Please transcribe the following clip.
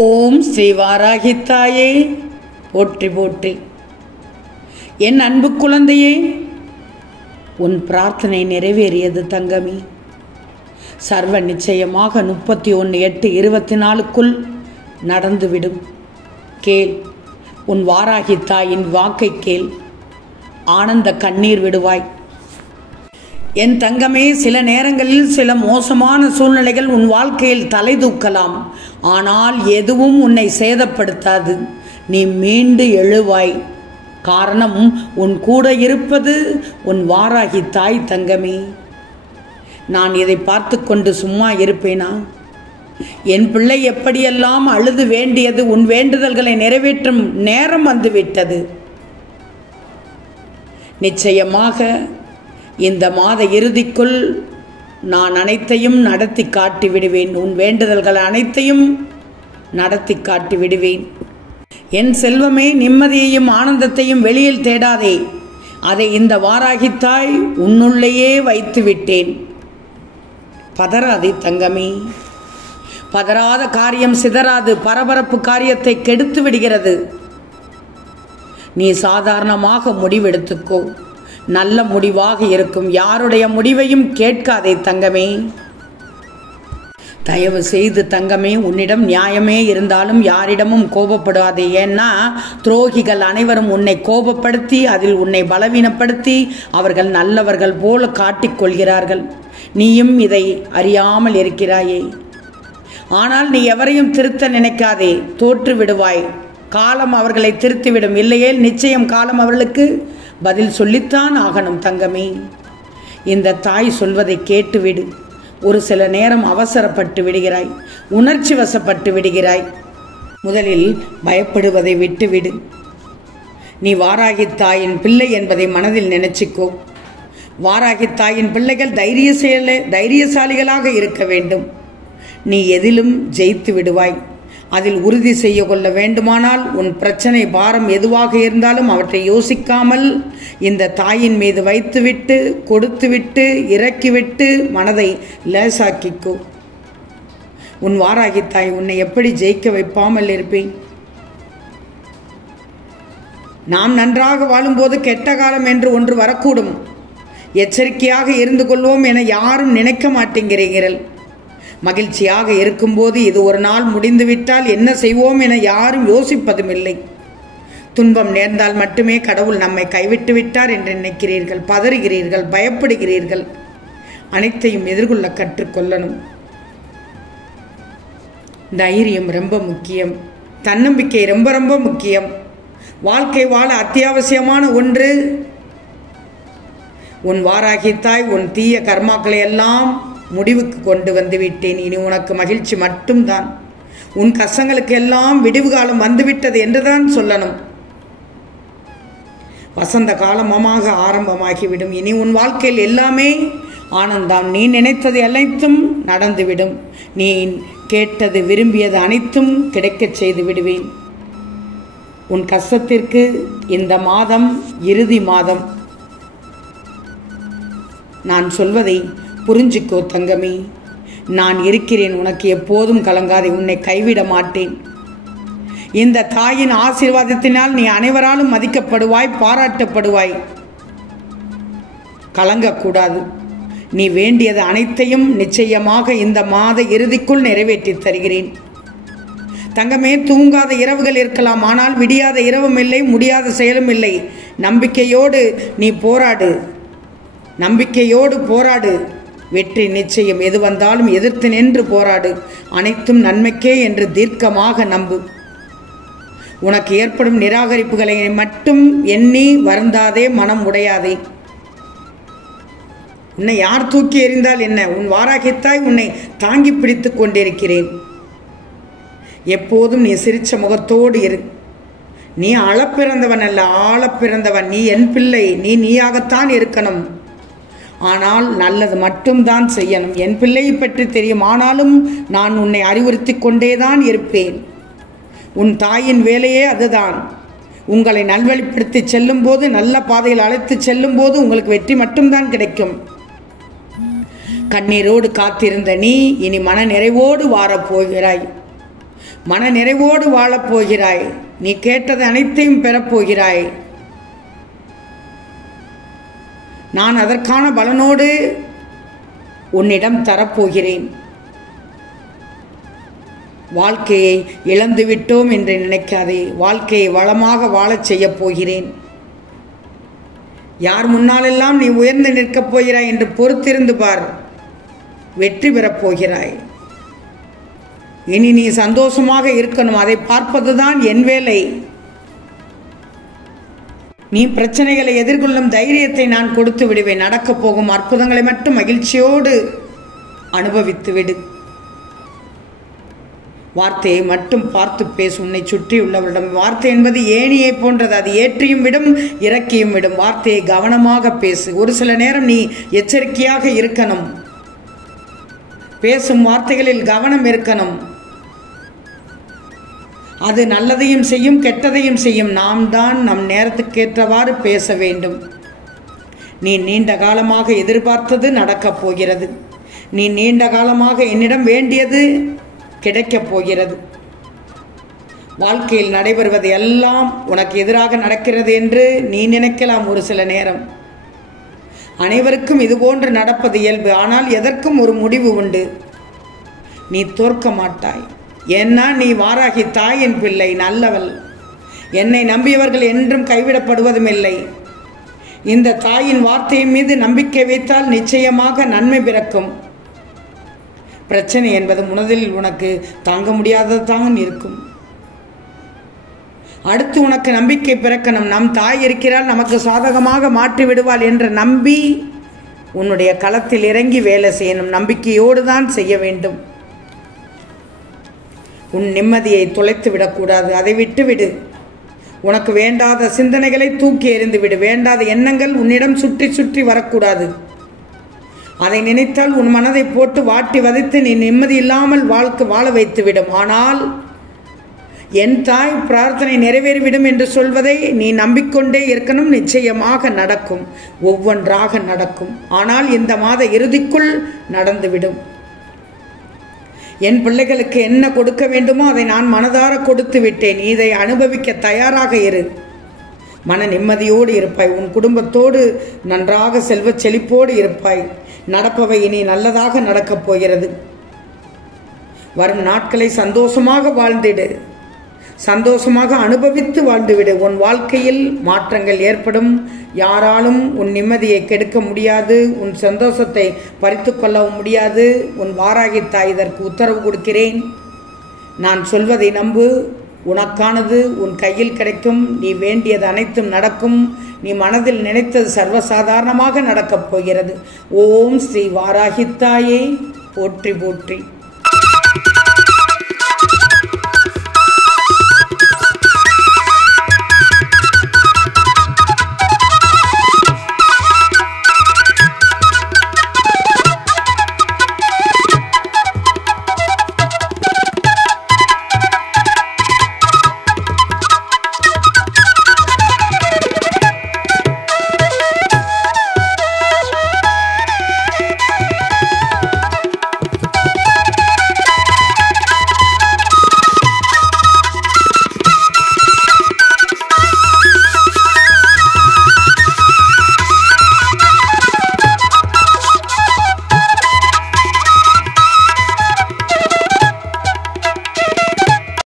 ஓம் ஸ்ரீ வாராகித்தாயே போற்றி போற்றி. என் அன்பு குழந்தையே, உன் பிரார்த்தனை நிறைவேறியது தங்கமி. சர்வ நிச்சயமாக 31/8/24க்குள் நடந்துவிடும். கேள், உன் வாராகித்தாயின் வாக்கை கேள். ஆனந்த கண்ணீர் விடுவாய். என் தங்கமே, சில நேரங்களில் சில மோசமான சூழ்நிலைகள் உன் வாழ்க்கையில் தலை தூக்கலாம். ஆனால் எதுவும் உன்னை சேதப்படுத்தாது. நீ மீண்டு எழுவாய். காரணம், உன் கூட இருப்பது உன் வாராகி தாய் தங்கமே. நான் இதை பார்த்து கொண்டு சும்மா இருப்பேனா? என் பிள்ளை எப்படியெல்லாம் அழுது வேண்டியது, உன் வேண்டுதல்களை நிறைவேற்றும் நேரம் வந்துவிட்டது. நிச்சயமாக இந்த மாத இறுதிக்குள் நான் அனைத்தையும் நடத்தி காட்டி விடுவேன். உன் வேண்டுதல்கள் அனைத்தையும் நடத்தி காட்டி விடுவேன். என் செல்வமே, நிம்மதியையும் ஆனந்தத்தையும் வெளியில் தேடாதே. அதை இந்த வாராகித்தாய் உன்னுள்ளேயே வைத்து விட்டேன். பதறாதே தங்கமே. பதறாத காரியம் சிதறாது. பரபரப்பு காரியத்தை கெடுத்து விடுகிறது. நீ சாதாரணமாக முடிவெடுத்துக்கோ. நல்ல முடிவாக இருக்கும். யாருடைய முடிவையும் கேட்காதே தங்கமே. தயவு செய்து தங்கமே, உன்னிடம் நியாயமே இருந்தாலும் யாரிடமும் கோபப்படாதே. ஏன்னா துரோகிகள் அனைவரும் உன்னை கோபப்படுத்தி அதில் உன்னை பலவீனப்படுத்தி அவர்கள் நல்லவர்கள் போல காட்டிக்கொள்கிறார்கள். நீயும் இதை அறியாமல் இருக்கிறாயே. ஆனால் நீ எவரையும் திருத்த நினைக்காதே. தோற்று விடுவாய். காலம் அவர்களை திருத்திவிடும். இல்லையேல் நிச்சயம் காலம் அவர்களுக்கு பதில் சொல்லித்தான் ஆகணும் தங்கமே. இந்த தாய் சொல்வதை கேட்டுவிடு. ஒரு சில நேரம் அவசரப்பட்டு விடுகிறாய். உணர்ச்சி வசப்பட்டு விடுகிறாய். முதலில் பயப்படுவதை விட்டுவிடு. நீ வாராகி தாயின் பிள்ளை என்பதை மனதில் நினைச்சிக்கோ. வாராகி தாயின் பிள்ளைகள் தைரியசாலிகளாக இருக்க வேண்டும். நீ எதிலும் ஜெயித்து விடுவாய். அதில் உறுதி செய்ய கொள்ள வேண்டுமானால் உன் பிரச்சனை பாரம் எதுவாக இருந்தாலும் அவற்றை யோசிக்காமல் இந்த தாயின் மீது வைத்துவிட்டு, கொடுத்துவிட்டு, இறக்கிவிட்டு மனதை லேசாக்கிக்கோ. உன் வாராகி தாய் உன்னை எப்படி ஜெயிக்க வைப்பாமல் இருப்பேன்? நாம் நன்றாக வாழும்போது கெட்ட காலம் என்று ஒன்று வரக்கூடும். எச்சரிக்கையாக இருந்து கொள்வோம் என யாரும் நினைக்க மாட்டேங்கிறீர்கள். மகிழ்ச்சியாக இருக்கும்போது இது ஒரு நாள் முடிந்துவிட்டால் என்ன செய்வோம் என யாரும் யோசிப்பதும் இல்லை. துன்பம் நேர்ந்தால் மட்டுமே கடவுள் நம்மை கைவிட்டு விட்டார் என்று நினைக்கிறீர்கள். பதறுகிறீர்கள், பயப்படுகிறீர்கள். அனைத்தையும் எதிர்கொள்ள கற்றுக்கொள்ளணும். தைரியம் ரொம்ப முக்கியம். தன்னம்பிக்கை ரொம்ப ரொம்ப முக்கியம். வாழ்க்கை வாழ அத்தியாவசியமான ஒன்று. உன் வாராகி தாய் உன் தீய கர்மாக்களை எல்லாம் முடிவுக்கு கொண்டு வந்து விட்டேன். இனி உனக்கு மகிழ்ச்சி மட்டும்தான். உன் கஷ்டங்களுக்கு எல்லாம் விடிவு காலம் வந்துவிட்டது என்றுதான் சொல்லணும். வசந்த காலமாக ஆரம்பமாகிவிடும். இனி உன் வாழ்க்கையில் எல்லாமே ஆனந்தம். நீ நினைத்தது அனைத்தும் நடந்துவிடும். நீ கேட்டது, விரும்பியது அனைத்தும் கிடைக்கச் செய்து விடுவேன். உன் கஷ்டத்திற்கு இந்த மாதம் இறுதி மாதம். நான் சொல்வதை புரிஞ்சுக்கோ தங்கமே. நான் இருக்கிறேன். உனக்கு எப்போதும் கலங்காதே. உன்னை கைவிட மாட்டேன். இந்த தாயின் ஆசீர்வாதத்தினால் நீ அனைவராலும் மதிக்கப்படுவாய், பாராட்டப்படுவாய். கலங்கக்கூடாது. நீ வேண்டியது அனைத்தையும் நிச்சயமாக இந்த மாத இறுதிக்குள் நிறைவேற்றி தருகிறேன் தங்கமே. தூங்காத இரவுகள் இருக்கலாம். ஆனால் விடியாத இரவும் இல்லை, முடியாத செயலும் இல்லை. நம்பிக்கையோடு நீ போராடு. நம்பிக்கையோடு போராடு. வெற்றி நிச்சயம். எது வந்தாலும் எதிர்த்து நின்று போராடு. அனைத்தும் நன்மைக்கே என்று தீர்க்கமாக நம்பு. உனக்கு ஏற்படும் நிராகரிப்புகளை மட்டும் எண்ணி வருந்தாதே, மனம் உடையாதே. உன்னை யார் தூக்கி எறிந்தால் என்ன? உன் வாராகித்தாய் உன்னை தாங்கி பிடித்து கொண்டிருக்கிறேன். எப்போதும் நீ சிரிச்ச முகத்தோடு இரு. நீ அளப்பிறந்தவன் அல்ல, ஆளப்பிறந்தவன். நீ என் பிள்ளை. நீ நீயாகத்தான் இருக்கணும். ஆனால் நல்லது மட்டும்தான் செய்யணும். என் பிள்ளையை பற்றி தெரியும். ஆனாலும் நான் உன்னை அறிவுறுத்தி கொண்டேதான் இருப்பேன். உன் தாயின் வேலையே அதுதான். உங்களை நல்வழிப்படுத்தி செல்லும் போது, நல்ல பாதையில் அழைத்து செல்லும் போது உங்களுக்கு வெற்றி மட்டும்தான் கிடைக்கும். கண்ணீரோடு காத்திருந்த நீ இனி மன நிறைவோடு வாரப்போகிறாய். மன நிறைவோடு வாழப்போகிறாய். நீ கேட்டது அனைத்தையும் பெறப்போகிறாய். நான் அதற்கான பலனோடு உன்னிடம் தரப்போகிறேன். வாழ்க்கையை இழந்து விட்டோம் என்று நினைக்காதே. வாழ்க்கையை வளமாக வாழச் செய்யப் போகிறேன். யார் முன்னாலெல்லாம் நீ உயர்ந்து நிற்கப் போகிறாய் என்று பொறுத்திருந்து பார். வெற்றி பெறப் போகிறாய். இனி நீ சந்தோஷமாக இருக்கணும். அதை பார்ப்பதுதான் என் வேலை. நீ பிரச்சனைகளை எதிர்கொள்ளும் தைரியத்தை நான் கொடுத்து விடுவேன். நடக்கப் போகும் அற்புதங்களை மட்டும் மகிழ்ச்சியோடு அனுபவித்து விடு. வார்த்தையை மட்டும் பார்த்து பேசு. உன்னை சுற்றியுள்ளவரிடம் வார்த்தை என்பது ஏணியை போன்றது. அது ஏற்றியும் விடும், இறக்கியும் விடும். வார்த்தையை கவனமாக பேசு. ஒரு சில நேரம் நீ எச்சரிக்கையாக இருக்கணும். பேசும் வார்த்தைகளில் கவனம் இருக்கணும். அது நல்லதையும் செய்யும், கெட்டதையும் செய்யும். நாம் தான் நம் நேரத்துக்கேற்றவாறு பேச வேண்டும். நீ நீண்ட காலமாக எதிர்பார்த்தது நடக்கப் போகிறது. நீ நீண்ட காலமாக என்னிடம் வேண்டியது கிடைக்கப் போகிறது. வாழ்க்கையில் நடைபெறுவது எல்லாம் உனக்கு எதிராக நடக்கிறது என்று நீ நினைக்கலாம். ஒரு சில நேரம் அனைவருக்கும் இதுபோன்று நடப்பது இயல்பு. ஆனால் எதற்கும் ஒரு முடிவு உண்டு. நீ தோற்க மாட்டாய். ஏன்னா நீ வாராகி தாயின் பிள்ளை, நல்லவள். என்னை நம்பியவர்கள் என்றும் கைவிடப்படுவதும் இல்லை. இந்த தாயின் வார்த்தையின் மீது நம்பிக்கை வைத்தால் நிச்சயமாக நன்மை பிறக்கும். பிரச்சனை என்பது மனதில் உனக்கு தாங்க முடியாததான் இருக்கும். அடுத்து உனக்கு நம்பிக்கை பிறக்கணும். நம் தாய் இருக்கிறாள், நமக்கு சாதகமாக மாற்றி விடுவாள் என்று நம்பி உன்னுடைய களத்தில் இறங்கி வேலை செய்யணும். நம்பிக்கையோடு தான் செய்ய வேண்டும். உன் நிம்மதியை தொலைத்து விடக்கூடாது. அதை விட்டுவிடு. உனக்கு வேண்டாத சிந்தனைகளை தூக்கி எறிந்து விடு. வேண்டாத எண்ணங்கள் உன்னிடம் சுற்றி சுற்றி வரக்கூடாது. அதை நினைத்தால் உன் மனதை போட்டு வாட்டி வதைத்து நீ நிம்மதி இல்லாமல் வாழ வைத்துவிடும். ஆனால் என் தாய் பிரார்த்தனை நிறைவேறிவிடும் என்று சொல்வதை நீ நம்பிக்கொண்டே இருக்கணும். நிச்சயமாக நடக்கும். ஒவ்வொன்றாக நடக்கும். ஆனால் இந்த மாத இறுதிக்குள் நடந்துவிடும். என் பிள்ளைகளுக்கு என்ன கொடுக்க வேண்டுமோ அதை நான் மனதார கொடுத்து விட்டேன். இதை அனுபவிக்க தயாராக இரு. மன நிம்மதியோடு இருப்பாய். உன் குடும்பத்தோடு நன்றாக செல்வ செழிப்போடு இருப்பாய். நடப்பவை இனி நல்லதாக நடக்கப் போகிறது. வரும் நாட்களை சந்தோஷமாக வாழ்ந்திடு. சந்தோஷமாக அனுபவித்து வாழ்ந்துவிடு. உன் வாழ்க்கையில் மாற்றங்கள் ஏற்படும். யாராலும் உன் நிம்மதியை கெடுக்க முடியாது. உன் சந்தோஷத்தை பறித்து கொள்ளவும் முடியாது. உன் வாராகி தாய் இதற்கு உத்தரவு கொடுக்கிறேன். நான் சொல்வதை நம்பு. உனக்கானது உன் கையில் கிடைக்கும். நீ வேண்டியது அனைத்தும் நடக்கும். நீ மனதில் நினைத்தது சர்வசாதாரணமாக நடக்கப் போகிறது. ஓம் ஸ்ரீ வாராகி தாயே போற்றி போற்றி.